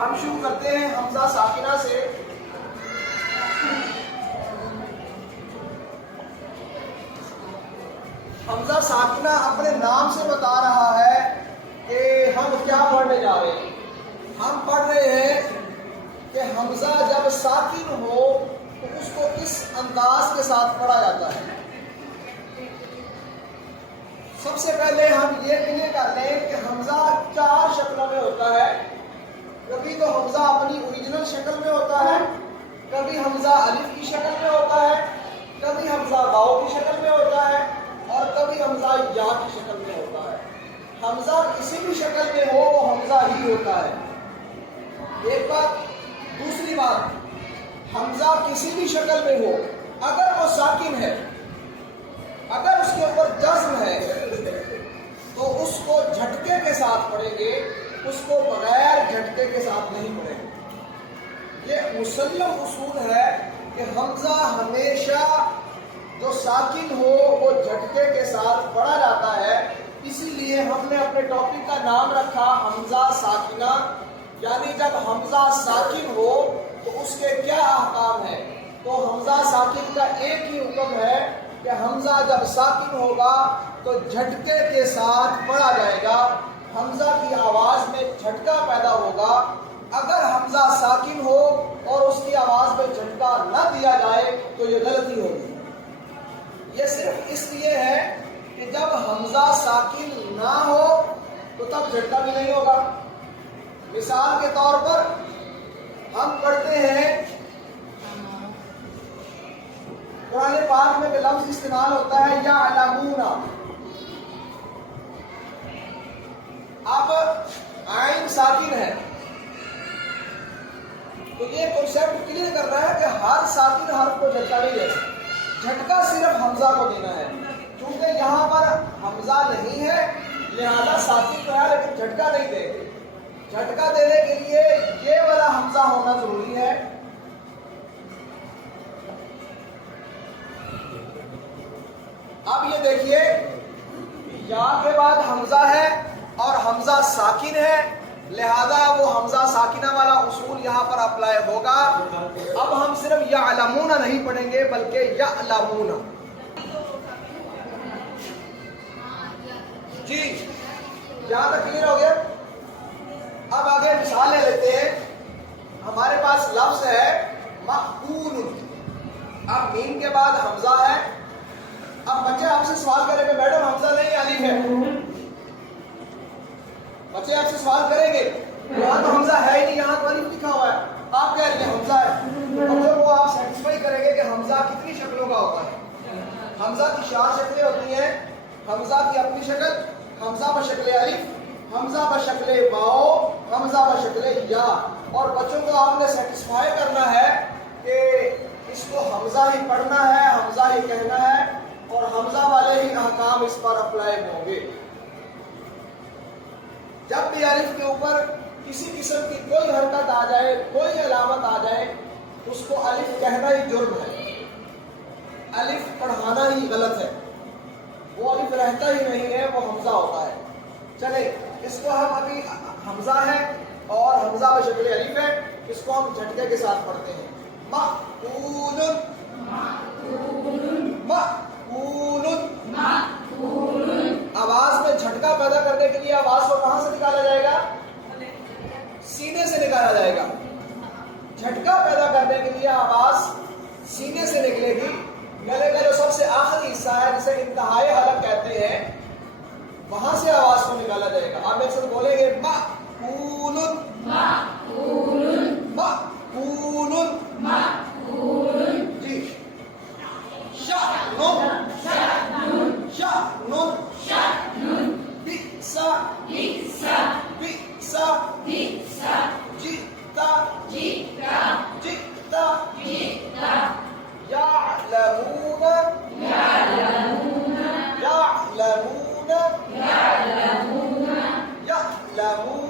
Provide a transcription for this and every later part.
ہم شروع کرتے ہیں حمزہ ساکنہ سے. حمزہ ساکنہ اپنے نام سے بتا رہا ہے کہ ہم کیا پڑھنے جا رہے ہیں. ہم پڑھ رہے ہیں کہ حمزہ جب ساکن ہو تو اس کو کس انداز کے ساتھ پڑھا جاتا ہے. سب سے پہلے ہم یہ کلیئر کر لیں کہ حمزہ 4 شکلوں میں ہوتا ہے. کبھی تو حمزہ اپنی اوریجنل شکل میں ہوتا ہے, کبھی حمزہ الف کی شکل میں ہوتا ہے, کبھی حمزہ واو کی شکل میں ہوتا ہے, اور کبھی حمزہ یا کی شکل میں ہوتا ہے. حمزہ کسی بھی شکل میں ہو وہ حمزہ ہی ہوتا ہے. ایک بات. دوسری بات, حمزہ کسی بھی شکل میں ہو اگر وہ ساکن ہے, اگر اس کے اوپر جزم ہے تو اس کو جھٹکے کے ساتھ پڑھیں گے, اس کو بغیر جھٹکے کے ساتھ نہیں پڑھیں گے. یہ مسلم اصول ہے کہ حمزہ ہمیشہ جو ساکن ہو وہ جھٹکے کے ساتھ پڑھا جاتا ہے. اسی لیے ہم نے اپنے ٹاپک کا نام رکھا حمزہ ساکنہ, یعنی جب حمزہ ساکن ہو تو اس کے کیا احکام ہیں. تو حمزہ ساکن کا ایک ہی حکم ہے کہ حمزہ جب ساکن ہوگا تو جھٹکے کے ساتھ پڑھا جائے گا. حمزہ کی آواز میں جھٹکا پیدا ہوگا. اگر حمزہ ساکن ہو اور اس کی آواز میں جھٹکا نہ دیا جائے تو یہ غلطی ہوگی. یہ صرف اس لیے ہے کہ جب حمزہ ساکن نہ ہو تو تب جھٹکا بھی نہیں ہوگا. مثال کے طور پر ہم پڑھتے ہیں قرآن پاک میں کہ لفظ استعمال ہوتا ہے یعلمون. اب عین ساکن ہے تو یہ کنسیپٹ کلیئر کر رہا ہے کہ ہر ساکن حرف کو جھٹکا نہیں دینا, جھٹکا صرف حمزہ کو دینا ہے. کیونکہ یہاں پر حمزہ نہیں ہے لہذا ساکن تو ہے لیکن جھٹکا نہیں دے گے. جھٹکا دینے کے لیے یہ والا حمزہ ہونا ضروری ہے. اب یہ دیکھیے یا کے بعد حمزہ ہے اور حمزہ ساکن ہے, لہذا وہ حمزہ ساکنہ والا اصول یہاں پر اپلائی ہوگا. اب ہم صرف یعلمون نہیں پڑھیں گے بلکہ یعلمون. جی یہاں تک کلیئر ہو گیا. اب آگے مثال لے لیتے ہیں. ہمارے پاس لفظ ہے مأکول. اب میم کے بعد حمزہ ہے. اب بچے آپ سے سوال کریں گے میڈم حمزہ نہیں الف ہے. بچے آپ سے سوال کریں گے یہاں تو حمزہ ہے ہی نہیں, یہاں تو الف لکھا ہوا ہے, آپ کہہ رہے ہیں حمزہ ہے. بچوں کو آپ سیٹسفائی کریں گے کہ حمزہ کتنی شکلوں کا ہوتا ہے. حمزہ کی 4 شکلیں ہوتی ہیں. حمزہ کی اپنی شکل, حمزہ بشکل الف, حمزہ بشکل واو, حمزہ بشکل یا. اور بچوں کو آپ نے سیٹسفائی کرنا ہے کہ اس کو حمزہ ہی پڑھنا ہے, حمزہ ہی کہنا ہے, اور حمزہ والے ہی احکام اس پر اپلائی ہوں گے. جب بھی الف کے اوپر کسی قسم کی کوئی حرکت آ جائے, کوئی علامت آ جائے, اس کو الف کہنا ہی جرم ہے, الف پڑھانا ہی غلط ہے. وہ الف رہتا ہی نہیں ہے, وہ حمزہ ہوتا ہے. چلے اس کو ہم ابھی حمزہ ہے اور حمزہ بشکل الف ہے, اس کو ہم جھٹکے کے ساتھ پڑھتے ہیں. مأکول مأکول. آواز میں جھٹکا پیدا کرنے کے لیے آواز کو کہاں سے نکالا جائے گا؟ سینے سے نکالا جائے گا. جھٹکا پیدا کرنے کے لیے آواز سینے سے نکلے گی. گلے کا جو سب سے آخری حصہ ہے جسے انتہائی حلق کہتے ہیں, وہاں سے آواز کو نکالا جائے گا. آپ ایک ساتھ بولیں گے مأکول مأکول مأکول. جی شأن شأن بئس بئس بئس بئس جئت جئت جئت جئت. يعلمون يعلمون يعلمون يعلمون يعلمون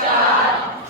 4।